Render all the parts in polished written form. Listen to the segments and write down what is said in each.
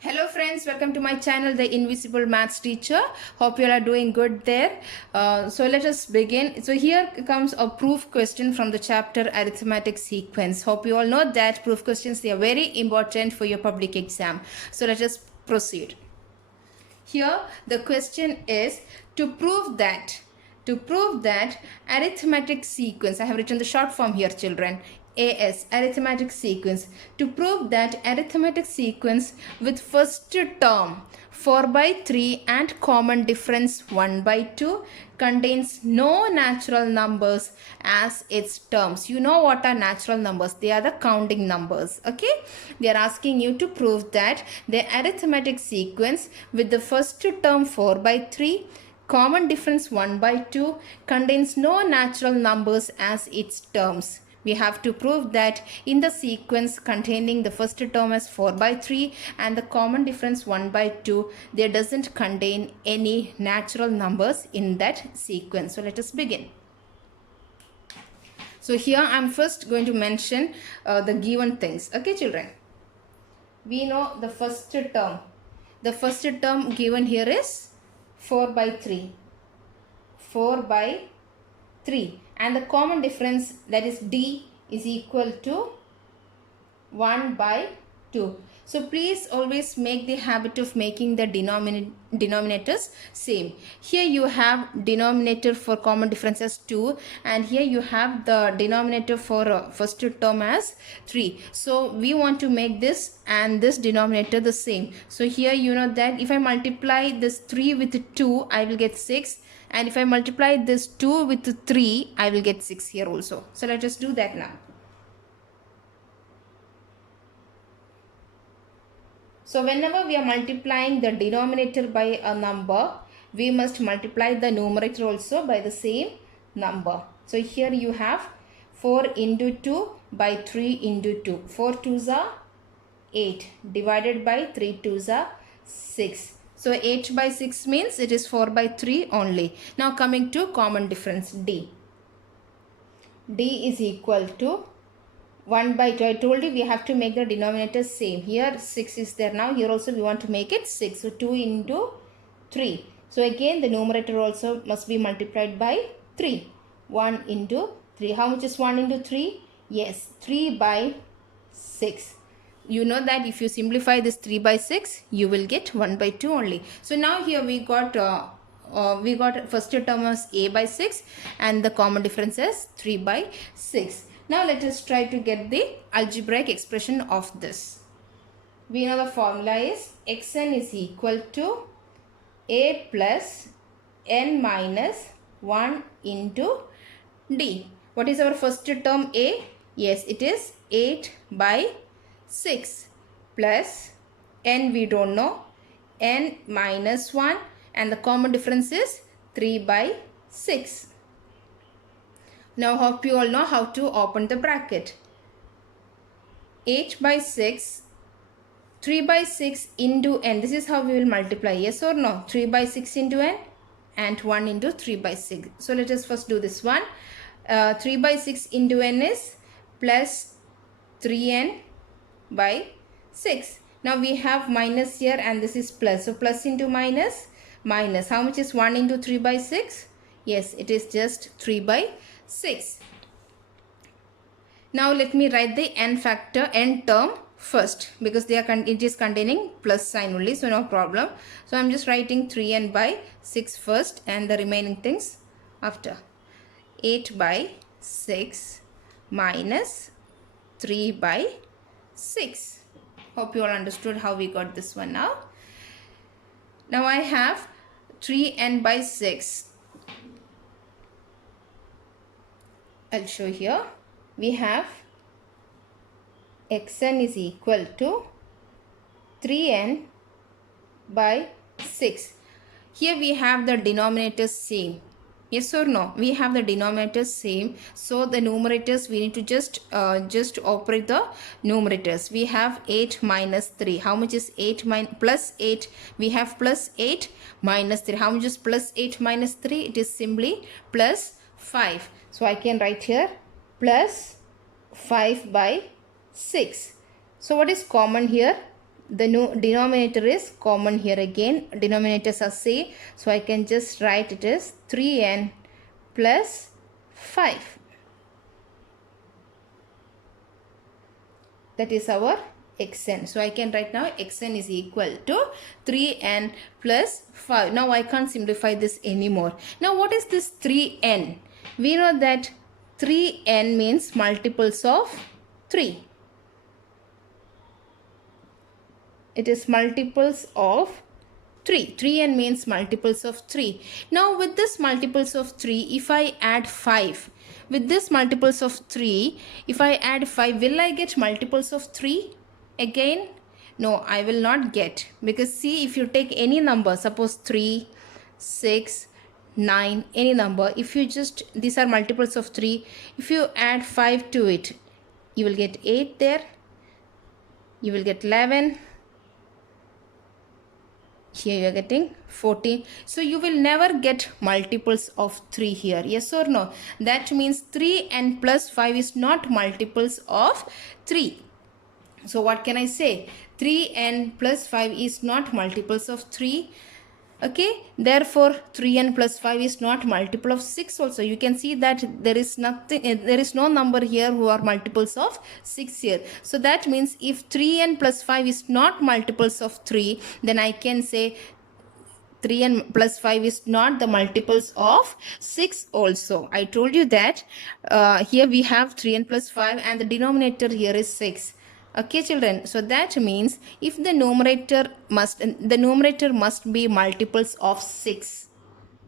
Hello friends, welcome to my channel, The Invisible Maths Teacher. Hope you all are doing good there. So let us begin. So here comes a proof question from the chapter Arithmetic Sequence. Hope you all know that proof questions, they are very important for your public exam. So let us proceed. Here the question is to prove that arithmetic sequence, I have written the short form here children, AS, arithmetic sequence, to prove that arithmetic sequence with first term 4 by 3 and common difference 1 by 2 contains no natural numbers as its terms. You know what are natural numbers? They are the counting numbers. Okay, they are asking you to prove that the arithmetic sequence with the first term 4 by 3, common difference 1 by 2 contains no natural numbers as its terms. We have to prove that in the sequence containing the first term as 4 by 3 and the common difference 1 by 2, there doesn't contain any natural numbers in that sequence. So let us begin. So here I am first going to mention the given things. Okay children, we know the first term. The first term given here is 4 by 3. 4 by 3, and the common difference, that is D, is equal to 1 by 2. So please always make the habit of making the denominators same. Here you have denominator for common difference as 2, and here you have the denominator for first term as 3. So we want to make this and this denominator the same. So here you know that if I multiply this 3 with 2, I will get 6. And if I multiply this 2 with 3, I will get 6 here also. So let us do that now. So whenever we are multiplying the denominator by a number, we must multiply the numerator also by the same number. So here you have 4 into 2 by 3 into 2. 4 2s are 8 divided by 3 2s are 6. So 8 by 6 means it is 4 by 3 only. Now coming to common difference D. D is equal to 1 by 2. I told you we have to make the denominator same. Here 6 is there now. Here also we want to make it 6. So 2 into 3. So again the numerator also must be multiplied by 3. 1 into 3. How much is 1 into 3? Yes, 3 by 6. You know that if you simplify this 3 by 6, you will get 1 by 2 only. So now here we got first term as A by 6 and the common difference is 3 by 6. Now let us try to get the algebraic expression of this. We know the formula is xn is equal to A plus n minus 1 into D. What is our first term A? Yes, it is 8 by 6 plus n we don't know, n minus 1, and the common difference is 3 by 6. Now hope you all know how to open the bracket. 8 by 6, 3 by 6 into n. This is how we will multiply. Yes or no? 3 by 6 into n and 1 into 3 by 6. So let us first do this one. 3 by 6 into n is plus 3n by 6. Now we have minus here and this is plus. So plus into minus, minus. How much is 1 into 3 by 6? Yes, it is just 3 by 6. Now let me write the n term first, because it is containing plus sign only, so no problem. So I am just writing 3n by 6 first and the remaining things after. 8 by 6 minus 3 by 6. Hope you all understood how we got this one now. Now I have 3n by 6. I'll show here. We have xn is equal to 3n by 6. Here we have the denominators same. Yes or no? We have the denominators same. So the numerators, we need to just operate the numerators. We have 8 minus 3. How much is 8 plus 8? We have plus 8 minus 3. How much is plus 8 minus 3? It is simply plus 5. So I can write here plus 5 by 6. So what is common here? the denominator is common here again. Denominators are same. So I can just write it as 3n plus 5. That is our xn. So I can write now xn is equal to 3n plus 5. Now I can't simplify this anymore. Now what is this 3n? We know that 3n means multiples of 3. It is multiples of 3. 3n means multiples of 3. Now with this multiples of 3, if I add 5, with this multiples of 3, if I add 5, will I get multiples of 3 again? No, I will not get, because see, if you take any number, suppose 3, 6, 9, any number, if you just, these are multiples of 3, if you add 5 to it, you will get 8 there, you will get 11, here you are getting 14. So you will never get multiples of 3 here. Yes or no? That means 3n plus 5 is not multiples of 3. So what can I say? 3n plus 5 is not multiples of 3. Okay, therefore 3n plus 5 is not multiple of 6 also. You can see that there is no number here who are multiples of 6 here. So that means if 3n plus 5 is not multiples of 3, then I can say 3n plus 5 is not the multiples of 6 also. I told you that here we have 3n plus 5 and the denominator here is 6. Okay children, so that means if the numerator must be multiples of 6,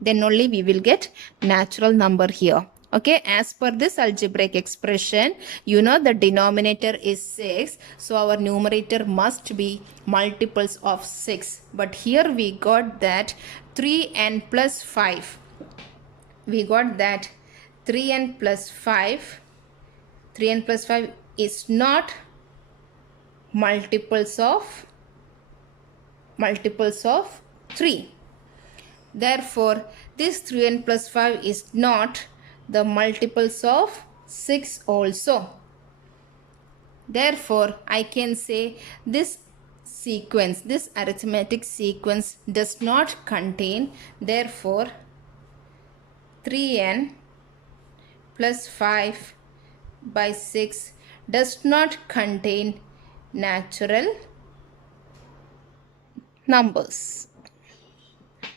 then only we will get natural number here. Okay, as per this algebraic expression, you know the denominator is 6, so our numerator must be multiples of 6. But here we got that 3n plus 5. We got that 3n plus 5 is not multiples of 3. Therefore, this 3n plus 5 is not the multiples of 6 also. Therefore, I can say this sequence, this arithmetic sequence does not contain, therefore 3n plus 5 by 6 does not contain natural numbers.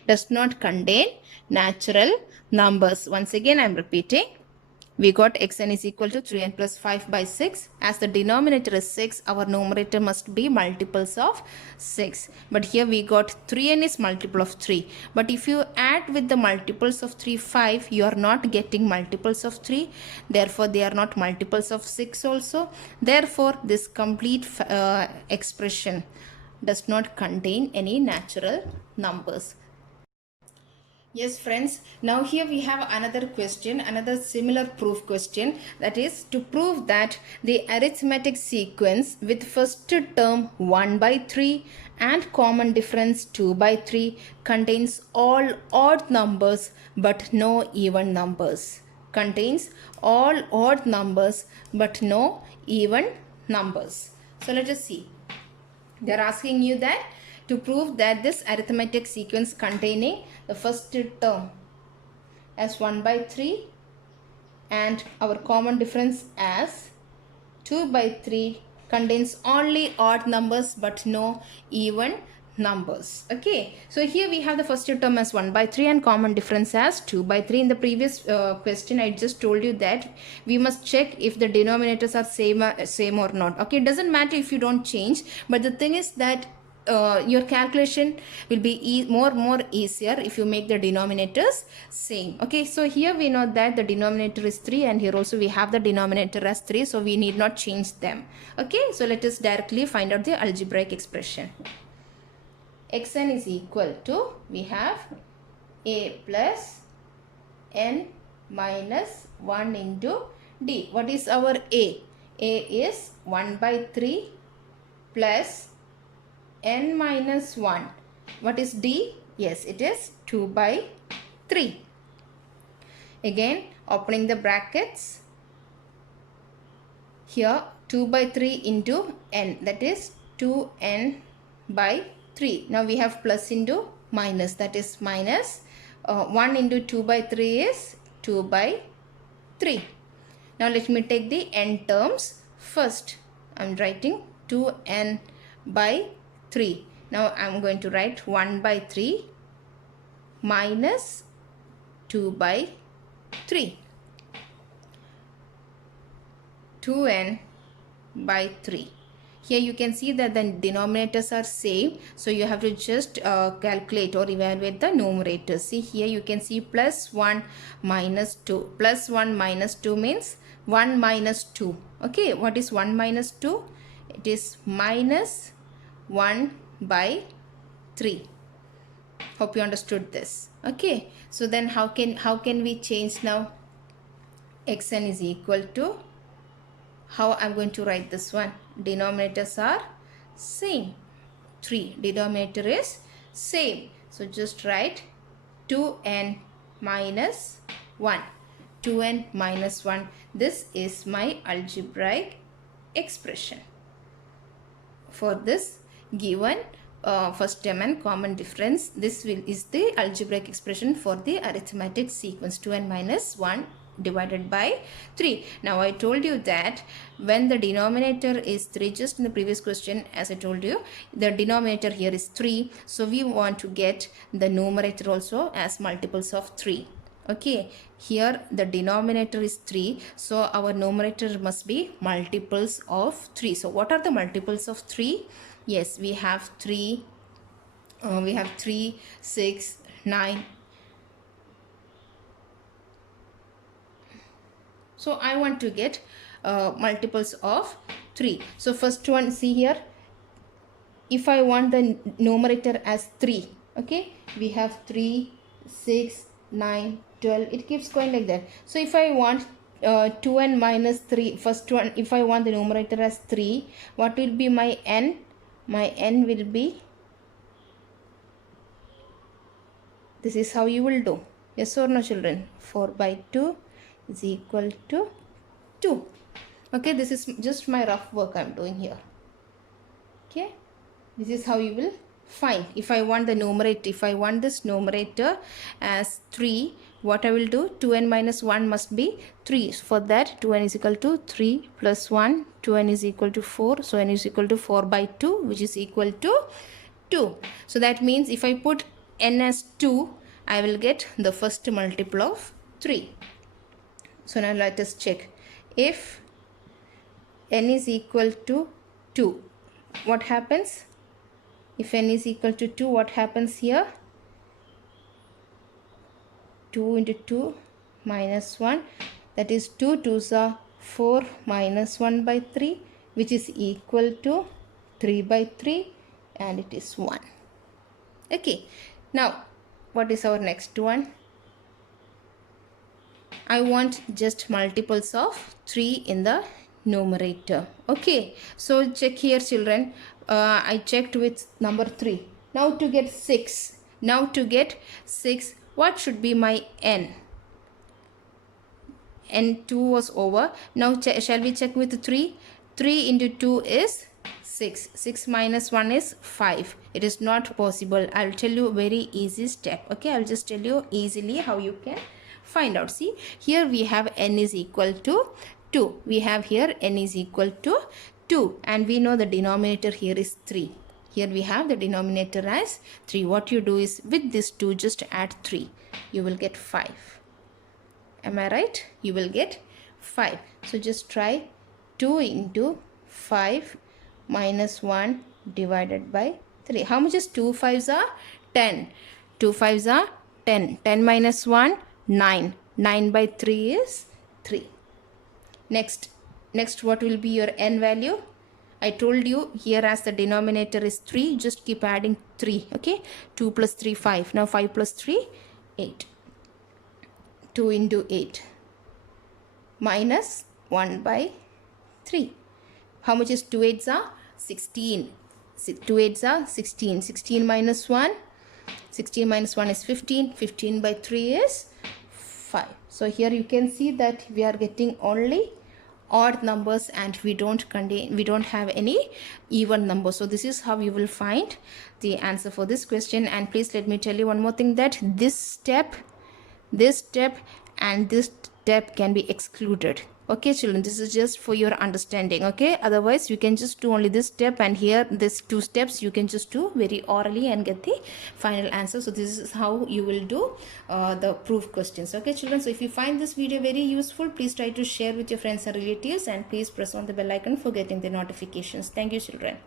Does not contain natural numbers. Once again I am repeating. We got xn is equal to 3n plus 5 by 6. As the denominator is 6, our numerator must be multiples of 6. But here we got 3n is multiple of 3. But if you add with the multiples of 3, 5, you are not getting multiples of 3. Therefore, they are not multiples of 6 also. Therefore, this complete expression does not contain any natural numbers. Yes friends, now here we have another question, another similar proof question, that is to prove that the arithmetic sequence with first term 1 by 3 and common difference 2 by 3 contains all odd numbers but no even numbers. Contains all odd numbers but no even numbers. So let us see. They are asking you that to prove that this arithmetic sequence containing the first term as 1 by 3 and our common difference as 2 by 3 contains only odd numbers but no even numbers. Okay, so here we have the first term as 1 by 3 and common difference as 2 by 3. In the previous question I just told you that we must check if the denominators are same or not. Okay, it doesn't matter if you don't change, but the thing is that your calculation will be more easier if you make the denominators same. Okay, so here we know that the denominator is 3 and here also we have the denominator as 3, so we need not change them. Okay, so let us directly find out the algebraic expression. Xn is equal to, we have a plus n minus 1 into d. What is our a? A is 1 by 3 plus n minus 1. What is d? Yes, it is 2 by 3. Again, opening the brackets. Here 2 by 3 into n, that is 2n by 3. Now we have plus into minus, that is minus 1 into 2 by 3 is 2 by 3. Now let me take the n terms first. I am writing 2n by 3. Now I am going to write 1 by 3 minus 2 by 3. 2n by 3. Here you can see that the denominators are same, so you have to just calculate or evaluate the numerators. See, here you can see plus 1 minus 2. Plus 1 minus 2 means 1 minus 2. Okay, what is 1 minus 2? It is minus 1 by 3. Hope you understood this. Okay, so then how can we change now? Xn is equal to, how I'm going to write this one? Denominators are same. 3. Denominator is same. So just write 2n minus 1. 2n minus 1. This is my algebraic expression for this given first term and common difference. This is the algebraic expression for the arithmetic sequence 2n minus 1 divided by 3. Now I told you that when the denominator is 3, just in the previous question as I told you, the denominator here is 3, so we want to get the numerator also as multiples of 3. Okay, here the denominator is 3, so our numerator must be multiples of 3. So what are the multiples of 3? Yes, we have 3, 6, 9. So I want to get multiples of 3. So first one, see here, if I want the numerator as 3, okay, we have 3, 6, 9, 12, it keeps going like that. So if I want 2n minus 3, first one, if I want the numerator as 3, what will be my n? My n will be, this is how you will do. Yes or no, children? 4 by 2 is equal to 2. Okay, this is just my rough work I am doing here. Okay, this is how you will find. If I want the numerator, if I want this numerator as 3, what I will do? 2n minus 1 must be 3. For that, 2n is equal to 3 plus 1. 2n is equal to 4. So n is equal to 4 by 2, which is equal to 2. So that means if I put n as 2, I will get the first multiple of 3. So now let us check. If n is equal to 2, what happens? If n is equal to 2, what happens here? 2 into 2 minus 1, that is 2 2s are 4 minus 1 by 3, which is equal to 3 by 3, and it is 1. Okay, now what is our next one? I want just multiples of 3 in the numerator. Okay, so check here, children. I checked with number 3. Now to get 6. Now to get 6, what should be my n? N2 was over. Now shall we check with 3? 3 into 2 is 6. 6 minus 1 is 5. It is not possible. I will tell you a very easy step. Okay, I will just tell you easily how you can find out. See, here we have n is equal to 2. We have here n is equal to 2, and we know the denominator here is 3. Here we have the denominator as 3. What you do is with this 2 just add 3. You will get 5. Am I right? You will get 5. So just try 2 into 5 minus 1 divided by 3. How much is 2 5s are? 10. 2 5s are 10. 10 minus 1, 9. 9 by 3 is 3. Next what will be your n value? I told you here as the denominator is 3, just keep adding 3. Okay, 2 plus 3, 5. Now 5 plus 3, 8. 2 into 8 minus 1 by 3. How much is 2 8s are? 16. 2 8s are 16. 16 minus 1. 16 minus 1 is 15. 15 by 3 is 5. So here you can see that we are getting only odd numbers and we don't have any even numbers. So this is how you will find the answer for this question. And please let me tell you one more thing, that this step and this step can be excluded. Okay children, this is just for your understanding. Okay, otherwise you can just do only this step, and here this two steps you can just do very orally and get the final answer. So this is how you will do the proof questions. Okay children, so if you find this video very useful, please try to share with your friends and relatives, and please press on the bell icon for getting the notifications. Thank you children.